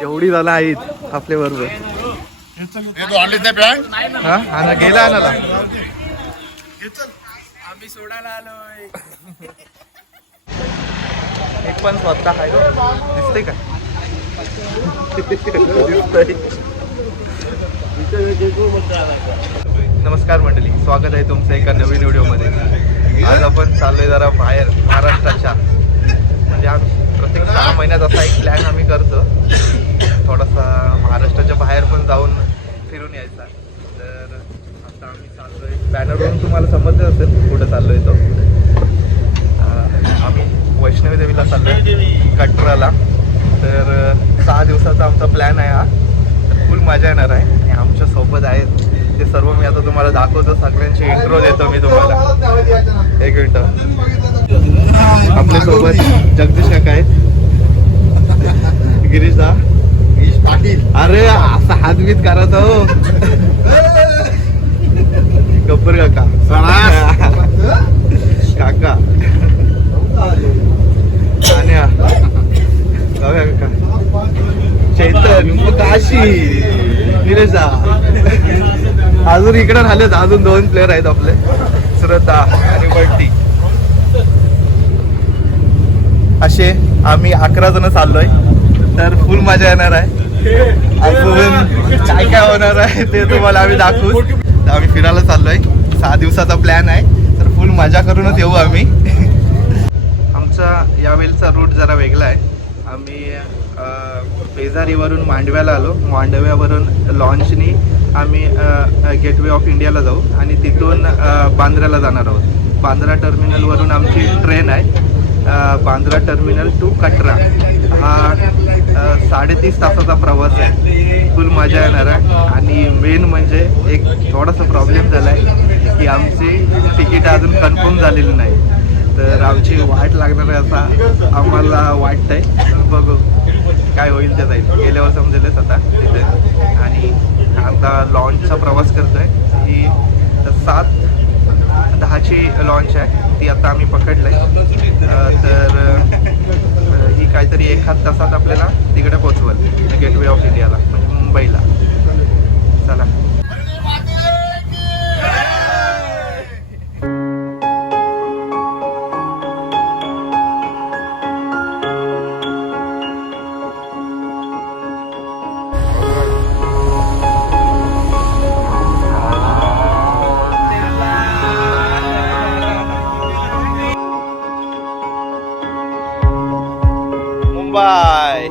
एवढी झाला आहेत आपल्या बरोबर. हा हा? ना गेला आणाला आम्ही सोडायला आलोय. एक पण स्वतः आहे हो. दिसते का. नमस्कार मंडळी स्वागत आहे तुमचं एका नवीन व्हिडिओमध्ये. आज आपण चाललोय जरा बाहेर महाराष्ट्राच्या म्हणजे आम्ही प्रत्येक सहा महिन्यात असा एक प्लॅन आम्ही करतो थोडासा महाराष्ट्राच्या बाहेर पण जाऊन फिरून यायचा तर आता आम्ही चाललोय बॅनरवरून तुम्हाला समजलं असेल कुठं चाललोय तो अं, आम्ही वैष्णवी देवीला चाललोय कटराला तर अं, सहा दिवसाचा आमचा प्लॅन आहे हा तर फुल मजा येणार आहे. आणि आमच्यासोबत आहेत. ते सर्व मी आता तुम्हाला दाखवतो. सगळ्यांची इंट्रो देतो मी तुम्हाला. एक मिनिट. आपल्यासोबत जगदीश काका आहेत गिरीश दा पाटील. अरे असा हातबीत करायचा हो. गब्बर काका. काका. चैतन मग काशी निलेशा. अजून इकडे राहिलेत अजून दोन प्लेअर आहेत आपले. श्रद्धा आणि बंटी असे आम्ही अकरा जण चाललोय. तर फुल मजा येणार आहे. अजून काय काय होणार आहे ते तुम्हाला आम्ही दाखवू. तर आम्ही फिरायला चाललोय. सहा दिवसाचा प्लॅन आहे. तर फुल मजा करूनच येऊ आम्ही. आमचा यावेळचा रूट जरा वेगळा आहे. आम्ही शेजारीवरून मांडव्याला आलो. मांडव्यावरून लॉन्चनी आम्ही गेटवे ऑफ इंडियाला जाऊ आणि तिथून बांद्र्याला जाणार आहोत. बांद्रा टर्मिनलवरून आमची ट्रेन आहे. Bandra terminal to Katra. हा साडेतीस तासाचा प्रवास आहे. फुल मजा येणार आहे. आणि मेन म्हणजे एक थोडासा प्रॉब्लेम झाला आहे की आमची तिकीट अजून कन्फर्म झालेली नाही. तर आमची वाट लागणार आहे असा आम्हाला वाटतंय. बघू. काय होईल ते जाईल. गेल्यावर समजेलच आता. तिथे. आणि आता लॉन्चचा प्रवास करतोय. ही सात दहाची लॉन्च आहे. ती आता आम्ही पकडलंय. आहे तर ही काहीतरी एखाद तासात आपल्याला तिकडे पोचवल गेटवे ऑफ इंडियाला म्हणजे मुंबईला. चला. मुंबई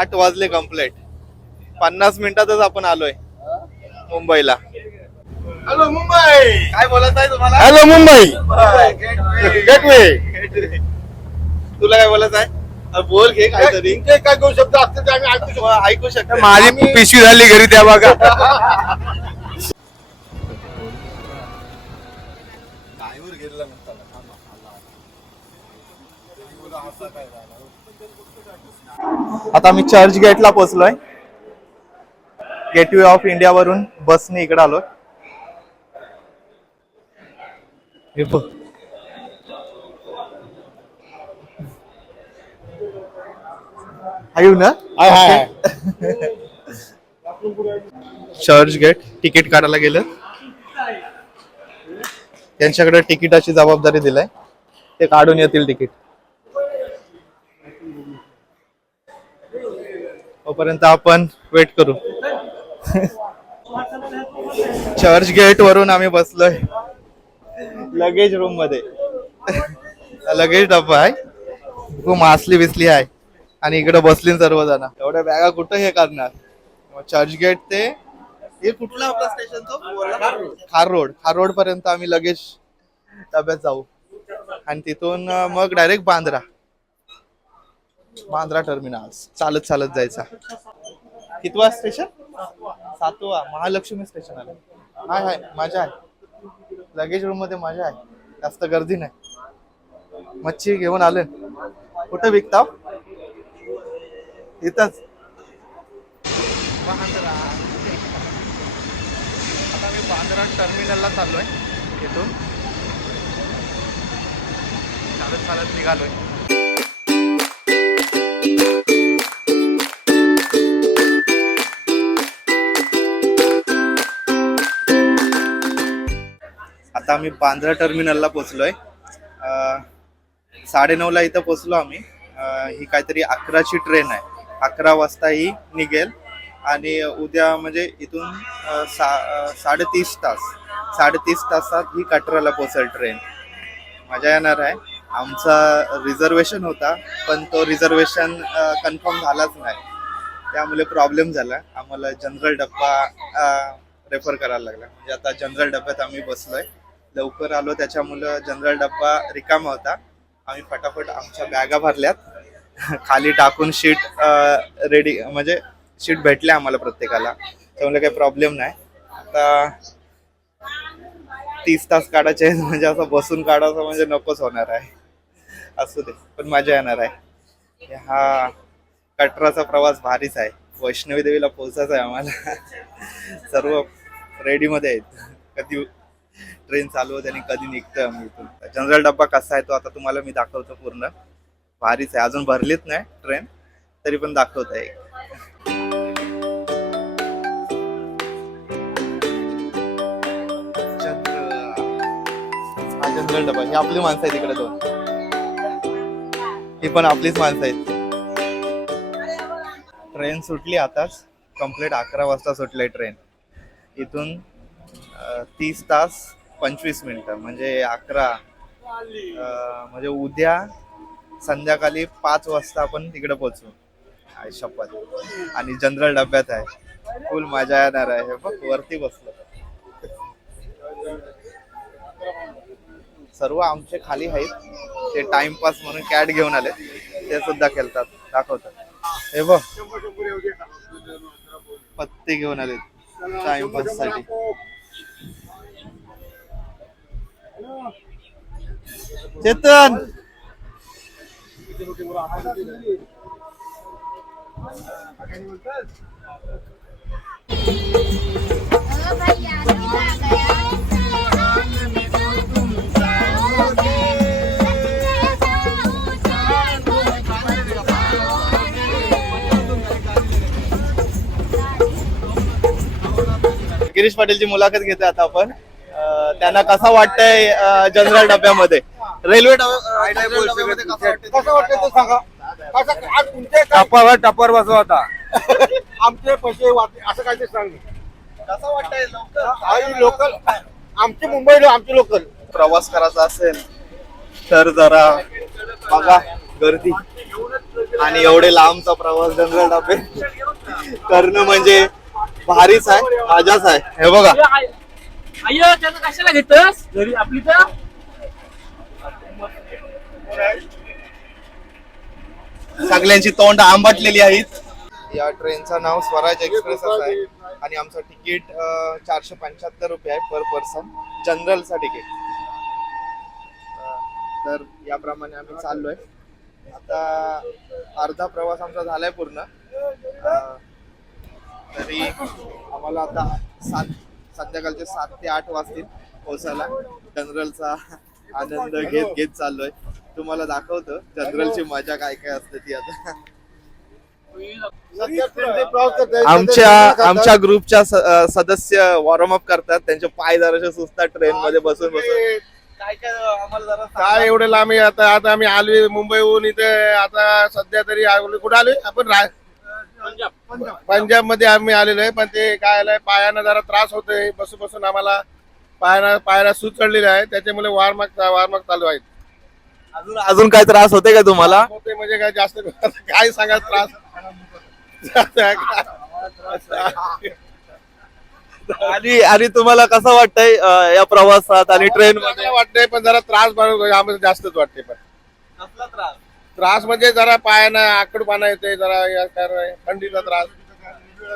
आठ वाजले कंप्लीट पन्नास मिनिटातच आपण आलोय. मुंबईला. हॅलो मुंबई. काय बोलत आहे तुम्हाला? हॅलो मुंबई. गेटवे तुला काय बोलत आहे? बोल घे काहीतरी. काय काय करू शब्द असते ते आम्ही ऐकू शकतो. ऐकू शकता. माझी पिशवी झाली घरी त्या बघा. आता आम्ही चर्च गेटला पोहोचलोय. गेटवे ऑफ इंडिया वरून बसने इकडे आलोय. हे बघ. आहे ना hi, hi. Churchgate ticket काढायला गेलं. त्यांच्याकडे तिकिटाची जबाबदारी दिलाय. ते काढून येतील तिकीट. तोपर्यंत आपण वेट करू. चर्च गेट वरून आम्ही बसलोय. लगेज रूममध्ये. लगेज डब्बा आहे. खूप मासली बिसली आहे. आणि इकडे बसली सर्वजण. एवढ्या बॅगा कुठं हे करणार? चर्च गेट ते हे कुठला आपला स्टेशन तो? खार रोड खार रोड पर्यंत आम्ही लगेच डब्यात जाऊ. आणि तिथून मग डायरेक्ट बांद्रा. बांद्रा टर्मिनल चालत चालत जायचा. कितवा स्टेशन सातवा. महालक्ष्मी स्टेशन आलं. हाय हाय. मजा आहे. लगेज रूममध्ये मजा आहे. जास्त गर्दी नाही. मच्छी घेऊन आले. कुठं विकता इथंच. आता मी बांद्रा टर्मिनलला चाललोय. इथून. चालत चालत निघालोय. आता आम्ही बांद्रा टर्मिनलला पोचलो आहे साडे साडेनऊला इथं पोचलो आम्ही. ही काहीतरी अकराची ट्रेन आहे. अकरा वाजता ही निघेल. आणि उद्या म्हणजे इथून सा साडेतीस तास साडेतीस तासात ही कटराला पोचेल ट्रेन. मजा येणार आहे. आमचा रिझर्वेशन होता पण तो रिझर्वेशन कन्फर्म झालाच नाही. त्यामुळे प्रॉब्लेम झाला. आम्हाला जनरल डब्बा रेफर करायला लागला. म्हणजे आता जनरल डब्यात आम्ही बसलोय. लवकर आलो. त्याच्यामुळं जनरल डब्बा रिकामा होता. आम्ही फटाफट आमच्या बॅगा भरल्यात. खाली टाकून शीट रेडी म्हणजे शीट भेटल्या आम्हाला प्रत्येकाला. त्यामुळे काही प्रॉब्लेम नाही. आता तीस तास काढायचे आहेत म्हणजे असं बसून काढायचं म्हणजे नकोच होणार आहे. असू दे पण मजा येणार आहे. हा कटराचा प्रवास भारीच आहे. वैष्णवी देवीला पोहोचायचं आहे आम्हाला. सर्व रेडीमध्ये आहेत. कधी ट्रेन चालू होते आणि कधी निघतोय आम्ही इथून. जनरल डब्बा कसा आहे तो आता तुम्हाला मी दाखवतो पूर्ण. भारीच आहे. अजून भरलीच नाही ट्रेन तरी पण दाखवत आहे जनरल डबा ही आपली माणसं आहेत इकडे दोन. ही पण आपलीच माणसं आहेत. ट्रेन सुटली आताच. कंप्लीट अकरा वाजता सुटली ट्रेन. इथून तीस तास पंचवीस मिनटं म्हणजे अकरा म्हणजे उद्या संध्याकाळी पाच वाजता आपण तिकडे पोहोचू. आहे शपथ. आणि जनरल डब्यात आहे. फुल मजा येणार आहे. हे बघ वरती बसलो. सर्व आमचे खाली आहेत. ते टाइमपास म्हणून कॅट घेऊन आले ते सुद्धा खेळतात. दाखवतात. हे बघ. पत्ते घेऊन आले टाइमपाससाठी. चेतन. गिरीश पाटील ची गिरीश पाटीलची मुलाखत घेतोय आता आपण. त्यांना कसा वाटतंय जनरल डब्यामध्ये? रेल्वे कसं वाटतं ते सांगा. कसं आज तुमचे काय टप्पावर टप्पावर बसवा होता आमचे पैसे वाटले असं काय ते सांग. कसं वाटतंय आणि लोकल. आमची मुंबईला आमची लोकल. प्रवास करायचा असेल तर जरा बघा गर्दी. आणि एवढे लांबचा प्रवास जनरल डबे. करणं म्हणजे भारीच आहे मजाच आहे. हे बघा. त्याचं कशाला घेतस? घरी आपली तर? सगळ्यांची तोंड आंबटलेली आहेत. या ट्रेनचं नाव स्वराज एक्सप्रेस असं आहे. आणि आमचं तिकीट चारशे पंच्याहत्तर रुपये आहे पर पर्सन. जनरलचं तिकीट. तर याप्रमाणे आम्ही चाललोय. आता अर्धा प्रवास आमचा झालाय पूर्ण. तरी आम्हाला आता सात संध्याकाळचे सात ते आठ वाजतील पोहोचायला. जनरलचा आनंद घेत घेत चाललोय. तुम्हाला दाखवतो जनरलची मजा काय काय असते ती आता. आमच्या आमच्या ग्रुपच्या सदस्य वॉर्म अप करतात. त्यांचे पाय जराशे सुचतात ट्रेन मध्ये बसून बसून. काय काय आम्हाला जरा काय एवढे लांब आहे? आता आता आम्ही आलोय मुंबईहून इथे. आता सध्या तरी आलोय. कुठे आलोय? आपण रा- पंजाब. मध्ये आम्ही आलेलो आहे. पण ते काय आलंय? पायानं जरा त्रास होतोय. बसून बसून आम्हाला पायाला पायाला सूज चढलेली आहे. त्याच्यामुळे वारमाग वारमाग चालू आहेत. अजून अजून काय त्रास होते का तुम्हाला? होते म्हणजे काय जास्त काय सांगा त्रास? आणि आणि तुम्हाला कसं वाटतंय अं, या प्रवासात आणि ट्रेन मध्ये चांगलं वाटतंय पण जरा त्रास बनवतो आम्हाला जास्तच वाटते पण. कसला त्रास? त्रास म्हणजे जरा पायानं आकडपाना येते जरा या थंडीचा त्रास.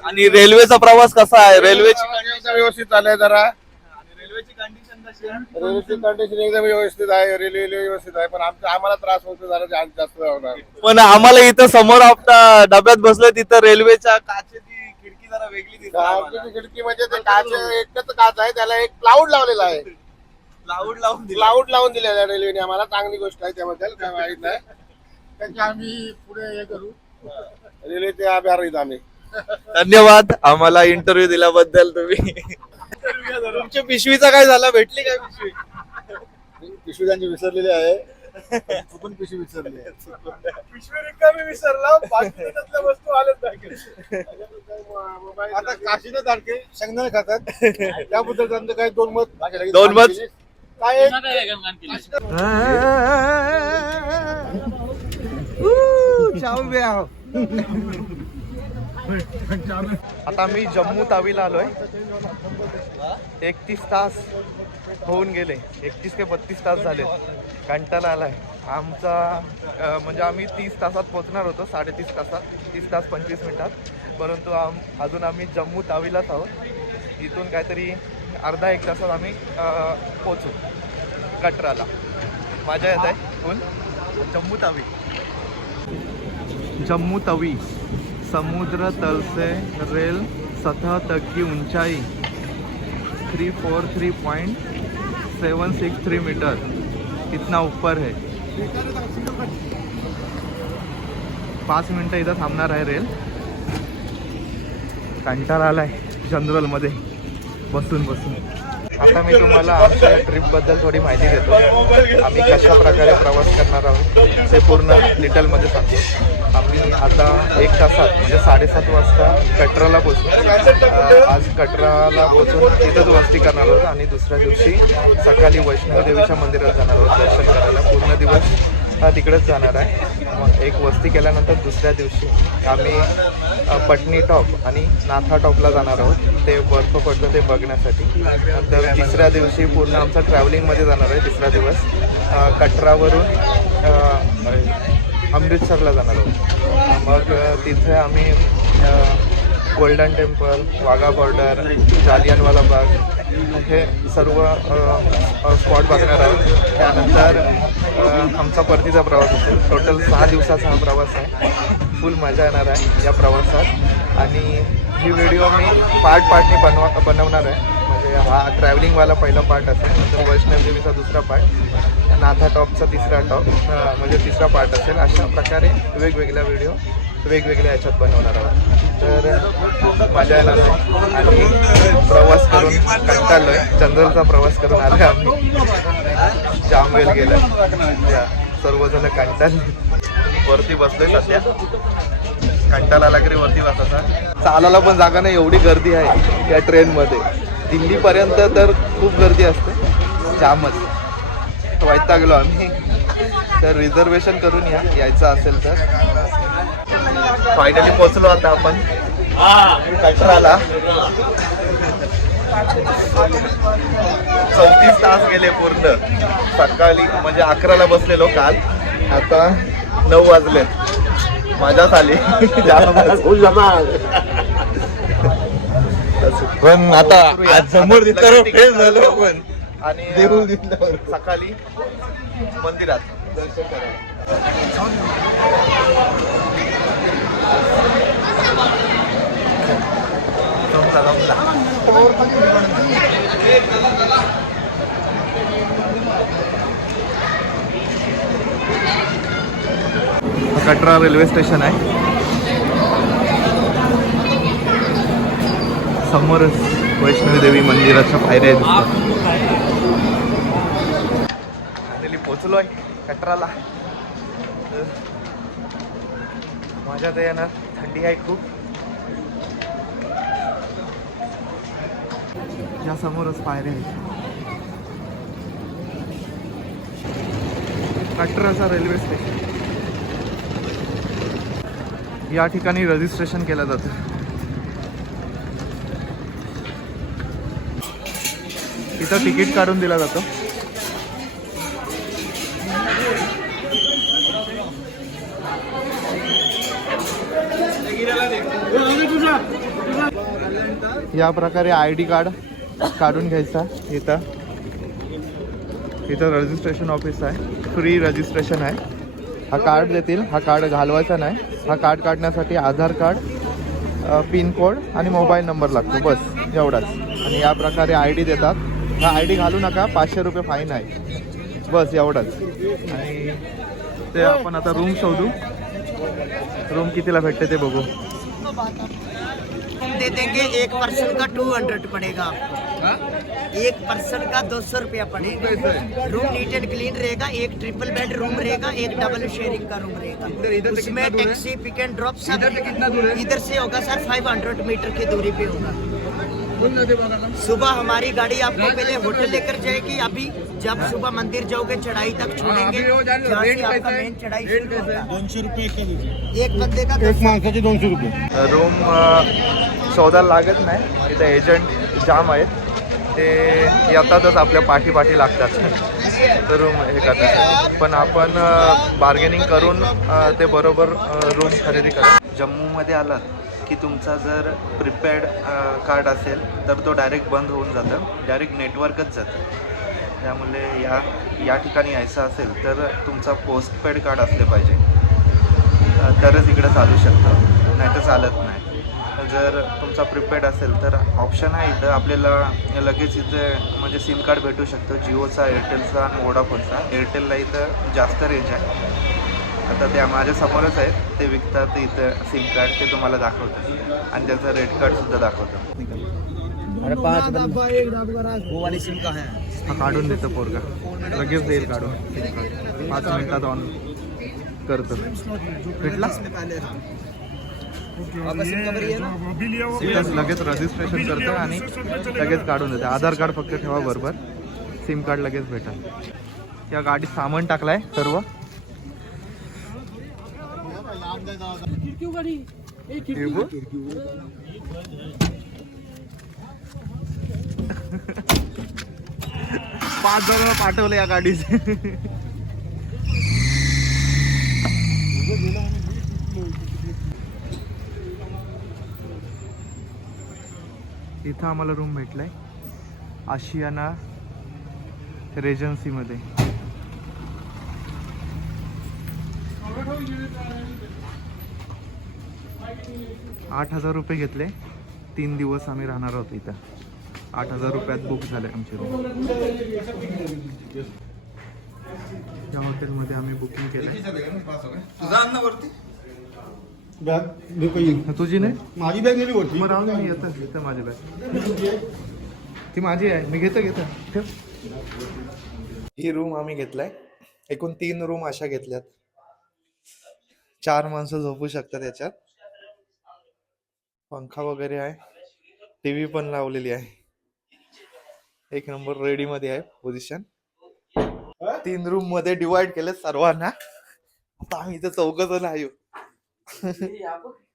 आणि रेल्वेचा प्रवास कसा आहे? रेल्वेची एकदम व्यवस्थित चालू जरा रेल्वेची कंडिशन कशी आहे रेल्वेची कंडिशन एकदम व्यवस्थित आहे रेल्वे व्यवस्थित आहे पण आमचा आम्हाला त्रास होतो जा- जास्त होणार. पण आम्हाला इथं समोर आपल्या डब्यात बसलोय तिथं रेल्वेच्या काचेची खिडकी जरा वेगळी दिसते खिडकी म्हणजे ते काच एकच काच आहे त्याला एक क्लाउड लावलेला आहे. लावूड लावून दिला. लाऊड लावून दिलेला रेल्वेने आम्हाला चांगली गोष्ट आहे त्याबद्दल काय माहीत नाही. त्याचे आम्ही पुढे हे करू. रेल्वेचे आभार आहेत आम्ही. धन्यवाद आम्हाला इंटरव्ह्यू दिल्याबद्दल तुम्ही. तुमच्या पिशवीचा काय झाला? भेटली काय पिशवी? पिशवी त्यांची विसरलेली आहे. चुकून पिशवी विसरली आहे. पिशवी रिकामी विसरला. बाकी त्यातल्या वस्तू आल्याच आता काशीने तारखे शेंगदाणे खातात. त्याबद्दल त्यांचं काही दोन मत. दोन मत? काय? गणगण केली आता मी जम्मू तावीला आलोय. एकतीस तास होऊन गेले. एकतीस ते बत्तीस तास झाले कंटाळा आलाय. आमचा म्हणजे आम्ही तीस तासात पोहोचणार होतो साडेतीस तासात. तीस तास पंचवीस मिनिटात. परंतु आम अजून आम्ही जम्मू तावीलाच आहोत. इथून काहीतरी अर्धा एक तासात आम्ही पोचू कटराला. मजा येत आहे. जम्मू तावी. जम्मू तवी. समुद्र तल से रेल सतह तक की ऊंचाई three four three point seven six three metre इतना ऊपर है? पाच मिनटं इथं थांबणार आहे रेल. कंटाळा आलाय जनरलमध्ये बसून बसून. आता मी तुम्हाला आमच्या ट्रिपबद्दल थोडी माहिती देतो. आम्ही कशा प्रकारे प्रवास करणार आहोत ते पूर्ण डिटेलमध्ये सांगतो. आम्ही आता एक तासात म्हणजे साडेसात वाजता कटराला पोचू आज कटराला पोचून तिथंच वस्ती करणार आहोत आणि दुसऱ्या दिवशी सकाळी वैष्णोदेवीच्या मंदिरात जाणार आहोत दर्शन करायला. पूर्ण दिवस हा तिकडेच जाणार आहे. मग एक वस्ती केल्यानंतर दुसऱ्या दिवशी आम्ही अ, पटनी टॉप आणि नाथा टॉपला जाणार आहोत. ते बर्फ पडलं ते बघण्यासाठी. नंतर तिसऱ्या दिवशी पूर्ण आमचा ट्रॅव्हलिंगमध्ये जाणार आहे तिसरा दिवस. कटरावरून अमृतसरला जाणार आहोत. मग तिथे आम्ही Golden Temple Wagah border Jallianwala Bagh हे सर्व स्पॉट बघणार आहोत. त्यानंतर आमचा परतीचा प्रवास असेल टोटल सहा दिवसाचा हा प्रवास आहे. फुल मजा येणार आहे या प्रवासात. आणि ही व्हिडिओ मी पार्ट पार्टने बनवा बनवणार आहे. म्हणजे हा ट्रॅव्हलिंगवाला पहिला पार्ट असेल. नंतर वैष्णवदेवीचा दुसरा पार्ट नाथा टॉपचा तिसरा टॉप म्हणजे तिसरा पार्ट असेल. अशा प्रकारे वेगवेगळ्या व्हिडिओ वेगवेगळ्या ह्याच्यात बनवणार आहोत. तर मजा येणार आहे आणि प्रवास करून कंटाळलोय. चंद्रचा प्रवास करून आलो आम्ही. जाम वेळ गेला. या सर्वजण कंटाळले. वरती बसलोय सध्या. कंटाळा आला की वरती बसायचा. चालायला पण जागा नाही एवढी गर्दी आहे या ट्रेनमध्ये. दिल्लीपर्यंत तर खूप गर्दी असते. जामच. वैतागलो आम्ही. तर रिझर्वेशन करून या यायचं असेल तर. फायनली पोचलो आता आपण. कटराला. चौतीस तास गेले पूर्ण. सकाळी म्हणजे अकराला बसलेलो काल. आता नऊ वाजले मजाच आली. पण आता आज समोर झालो पण आणि देऊळ दिसल्यावर. सकाळी मंदिरात. दर्शन करायला कटरा रेल्वे स्टेशन आहे. समोरच वैष्णवी देवी मंदिराच्या पायऱ्या आहेत पोचलो पोचलोय कटराला. माझ्या तर येणार. थंडी आहे खूप. या समोरच पायऱ्या आहेत. कटराचा रेल्वे स्टेशन. या ठिकाणी रजिस्ट्रेशन केलं जातं. इथं तिकीट काढून दिला जातो. या प्रकारे आय डी कार्ड काढून घ्यायचा इथं. इथं रजिस्ट्रेशन ऑफिस आहे. फ्री रजिस्ट्रेशन आहे. हा कार्ड देतील. हा कार्ड घालवायचा नाही. हा कार्ड काढण्यासाठी आधार कार्ड पिन कोड आणि मोबाईल नंबर लागतो. बस एवढाच. आणि या प्रकारे आय डी देतात. हा आय डी घालू नका. पाचशे रुपये फाईन आहे. बस एवढंच. आणि ते आपण आता रूम शोधू. रूम कितीला भेटते ते बघू. हम दे देंगे एक पर्सन का टू हंड्रेड पड़ेगा। एक पर्सन का दो सौ रुपया पड़ेगा। रूम नीट एंड क्लीन रहेगा एक ट्रिपल बेड रूम रहेगा एक डबल शेयरिंग का रूम रहेगा। उसमें टैक्सी पिक एंड ड्रॉप सब इधर से होगा सर 500 मीटर की दूरी पे होगा। सुबह हमारी गाड़ी आपको पहले होटल लेकर जाएगी अभी जब सुबह मंदिर जाओगे चढ़ाई तक छोड़ेंगे से दोनशे रुपये एक बंदे का एक माणसाचे दोनशे रूम शोधायला लागत नाही. इथं एजंट जाम आहेत. ते येतातच आपल्या पाठीपाठी लागतात. तर रूम हे करतात. पण आपण बार्गेनिंग करून ते बरोबर रूम खरेदी करा. जम्मूमध्ये आलात की तुमचा जर प्रिपेड कार्ड असेल तर तो डायरेक्ट बंद होऊन जातं. डायरेक्ट नेटवर्कच जातं. त्यामुळे या या ठिकाणी यायचं असेल तर तुमचा पोस्टपेड कार्ड असले पाहिजे. तरच इकडं चालू शकतं. नाही तर चालत नाही. जर तुमचा प्रिपेड असेल तर ऑप्शन आहे इथं. आपल्याला लगेच इथं म्हणजे सिम कार्ड भेटू शकतो. जिओचा एअरटेलचा आणि वोडाफोनचा एअरटेलला इथं जास्त रेंज आहे. आता त्या माझ्या समोरच आहेत. ते विकतात इथं सिम कार्ड ते तुम्हाला दाखवतात. आणि त्याचं रेट कार्डसुद्धा दाखवतं वो वाली सिम का है काढून देतो पोरगा. लगेच देईल काढून. पाच मिनिटात ऑन करतो. भेटला? लगेच रजिस्ट्रेशन करतं आणि लगेच काढून देते आधार कार्ड फक्त ठेवा बरोबर. सिम कार्ड लगेच भेटेल. या गाडीत सामान टाकलाय सर्व. पाच जण पाठवलं या गाडीचे इथं आम्हाला रूम भेटला आहे आशियाना रेजन्सीमध्ये आठ हजार रुपये घेतले. तीन दिवस आम्ही राहणार आहोत इथं. आठ हजार रुपयात बुक झाले आमचे रूम या हॉटेलमध्ये आम्ही बुकिंग केलं बॅग देखो ये. तुझी नाही? माझी बॅग नेली वरती मग राहून दे, मी येतं येतं माझी बॅग। ती माझी आहे मी घेतो घेतो. ठेव. ही रूम आम्ही घेतलाय. एकूण तीन रूम अशा घेतल्यात. चार माणसं झोपू शकतात याच्यात. पंखा वगैरे आहे. टीव्ही पण लावलेली आहे. एक नंबर रेडी मध्ये आहे पोझिशन तीन रूममध्ये डिवाइड केले सर्वांना. आता आम्ही इथं चौघ जण आहे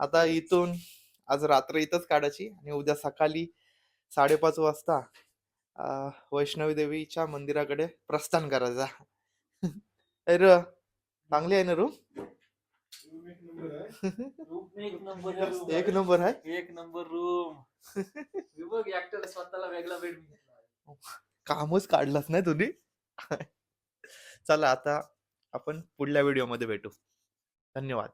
आता इथून आज रात्र इथंच काढायची आणि उद्या सकाळी साडेपाच वाजता वैष्णवी देवीच्या मंदिराकडे प्रस्थान करायचा. अरे चांगली आहे ना रूम एक नंबर आहे. एक नंबर आहे? एक नंबर रूम बघ ऍक्टर स्वतःला वेगळा बेड कामच काढलाच नाही तुम्ही? चला आता आपण पुढल्या व्हिडिओमध्ये भेटू. धन्यवाद.